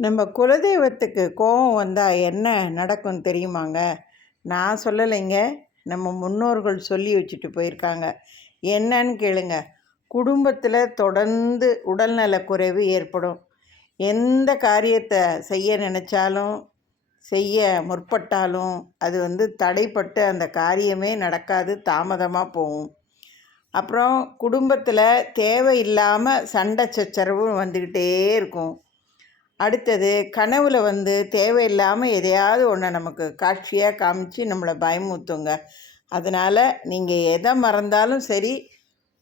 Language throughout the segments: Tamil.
நம்ம குலதெய்வத்துக்கு கோபம் வந்தால் என்ன நடக்கும் தெரியுமாங்க? நான் சொல்லலைங்க. நம்ம முன்னோர்கள் சொல்லி வச்சுட்டு போயிருக்காங்க. என்னன்னு கேளுங்க. குடும்பத்தில் தொடர்ந்து உடல்நலக்குறைவு ஏற்படும். எந்த காரியத்தை செய்ய நினச்சாலும், செய்ய முற்பட்டாலும் அது தடைப்பட்டு அந்த காரியமே நடக்காது, தாமதமாக போகும். அப்புறம் குடும்பத்தில் தேவையில்லாமல் சண்டை சச்சரவு வந்துக்கிட்டே இருக்கும். அடுத்தது கனவுல தேவையில்லாமல் எதையாவது ஒன்று நமக்கு காட்சியாக காமிச்சு நம்மளை பயமுறுத்துங்க. அதனால் நீங்கள் எதை மறந்தாலும் சரி,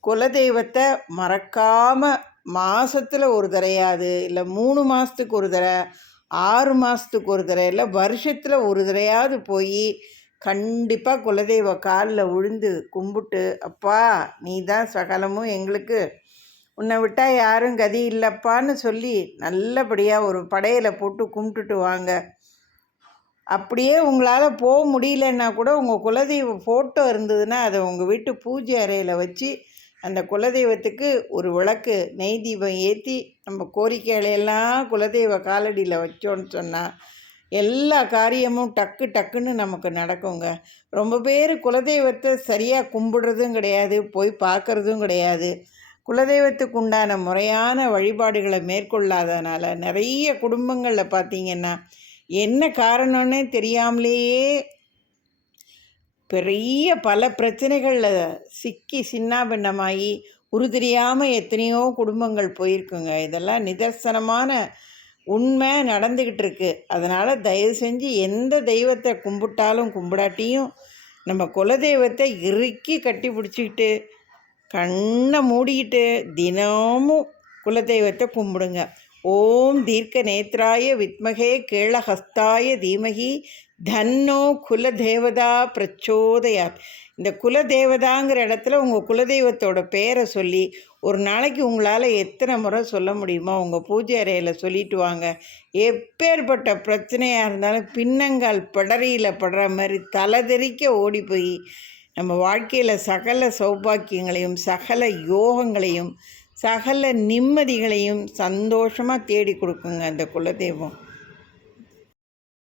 குலதெய்வத்தை மறக்காமல் மாதத்தில் ஒரு தடையாது, இல்லை 3 மாதத்துக்கு ஒரு தடவை, 6 மாதத்துக்கு ஒரு தடவை, இல்லை வருஷத்தில் ஒரு தடையாவது போய் கண்டிப்பாக குலதெய்வ காலில் விழுந்து கும்பிட்டு, அப்பா நீ தான் சகலமும் எங்களுக்கு, உன்னை விட்டால் யாரும் கதி இல்லைப்பான்னு சொல்லி நல்லபடியாக ஒரு படையலை போட்டு கும்பிட்டுட்டு வாங்க. அப்படியே உங்களால் போக முடியலன்னா கூட உங்கள் குலதெய்வ ஃபோட்டோ இருந்ததுன்னா அதை உங்கள் வீட்டு பூஜை அறையில் வச்சு அந்த குலதெய்வத்துக்கு ஒரு விளக்கு நெய் தீபம் ஏற்றி நம்ம கோரிக்கைகளையெல்லாம் குலதெய்வ காலடியில் வச்சோன்னு சொன்னால் எல்லா காரியமும் டக்கு டக்குன்னு நமக்கு நடக்குங்க. ரொம்ப பேர் குலதெய்வத்தை சரியாக கும்பிடுறதும் கிடையாது, போய் பார்க்குறதும் கிடையாது. குலதெய்வத்துக்கு உண்டான முறையான வழிபாடுகளை மேற்கொள்ளாதனால நிறைய குடும்பங்களில் பார்த்திங்கன்னா என்ன காரணம்னே தெரியாமலேயே பெரிய பல பிரச்சனைகளில் சிக்கி சின்னாபின்னமாகி உருதெரியாமல் எத்தனையோ குடும்பங்கள் போயிருக்குங்க. இதெல்லாம் நிதர்சனமான உண்மை நடந்துக்கிட்டு இருக்கு. அதனால் தயவு செஞ்சு எந்த தெய்வத்தை கும்பிட்டாலும் கும்பிடாட்டியும் நம்ம குலதெய்வத்தை இறுக்கி கட்டி பிடிச்சிக்கிட்டு கண்ணை மூடிக்கிட்டு தினமும் குலதெய்வத்தை கும்பிடுங்க. ஓம் தீர்க்க நேத்ராய வித்மகே கேளஹஸ்தாய தீமகி தன்னோ குலதேவதா பிரச்சோதயாத். இந்த குலதேவதாங்கிற இடத்துல உங்கள் குலதெய்வத்தோட பேரை சொல்லி ஒரு நாளைக்கு உங்களால் எத்தனை முறை சொல்ல முடியுமோ உங்கள் பூஜை அறையில் சொல்லிட்டு வாங்க. எப்பேற்பட்ட பிரச்சனையாக இருந்தாலும் பின்னங்கால் படரியில் படுற மாதிரி தலைதெறிக்க ஓடி போய் நம்ம வாழ்க்கையில் சகல சௌபாக்கியங்களையும் சகல யோகங்களையும் சகல நிம்மதிகளையும் சந்தோஷமாக தேடி கொடுக்குங்க அந்த குலதெய்வம்.